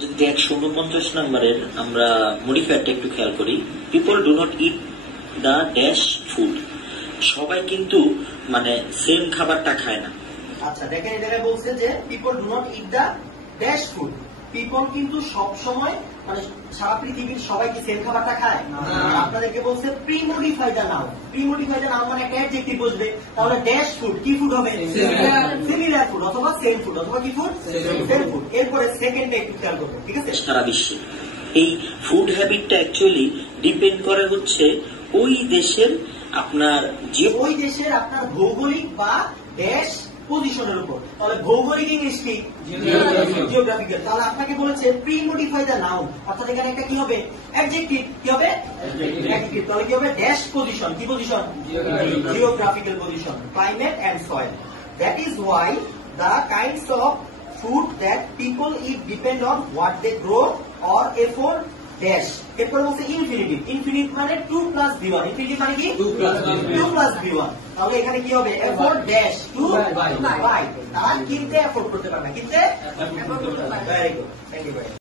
যদি 149 নম্বরের আমরা মডিফায়ারটা একটু খেয়াল করি, people do not it the dash food. সবাই কিন্তু মানে সেম খাবারটা খায় না। আচ্ছা দেখেন, এটা বলছে যে people do not it the dash food. People কিন্তু সব সময় মানে সারা পৃথিবীর সবাই কি সেম খাবারটা খায় না। আপনাদেরকে বলছে pre modify the noun. Pre modify the noun মানে একটা অ্যাডজেক্টিভ বসবে, তাহলে ড্যাশ ফুড কি ফুড হবে? সিমিলার ফুড অথবা সেম ফুড অথবা কি ফুড? Same food. এরপরে সেকেন্ডে একটু খেয়াল করবো, ঠিক আছে? সারা বিশ্বে এই ফুড হ্যাবিটটা অ্যাকচুয়ালি ডিপেন্ড করে হচ্ছে ওই দেশের আপনার যে ওই দেশের আপনার ভৌগোলিক বা দেশ পজিশনের উপর। তাহলে ভৌগোলিক ইংলিশ কি? জিওগ্রাফিক্যাল। তাহলে আপনাকে বলেছে প্রি মডিফাই দ্য নাউন, অর্থাৎ এখানে একটা কি হবে? অ্যাডজেক্টিভ। কি হবে? অ্যাডজেক্টিভ। তাহলে কি হবে? Dash position. কি position? Geographical position, climate and soil. That is why the kinds of food that people eat depend on what they grow or afford dash। এরপর বলছে ইনফিনিটিভ। ইনফিনিটিভ মানে 2 প্লাস v1। ইনফিনিটিভ মানে কি? 2 plus v1। তাহলে এখানে কি হবে? afford dash to buy। তারা কিনতে অ্যাফোর্ড করতে পারবে না, কিনতে। ভেরি গুড, থ্যাংক ইউ ভাই।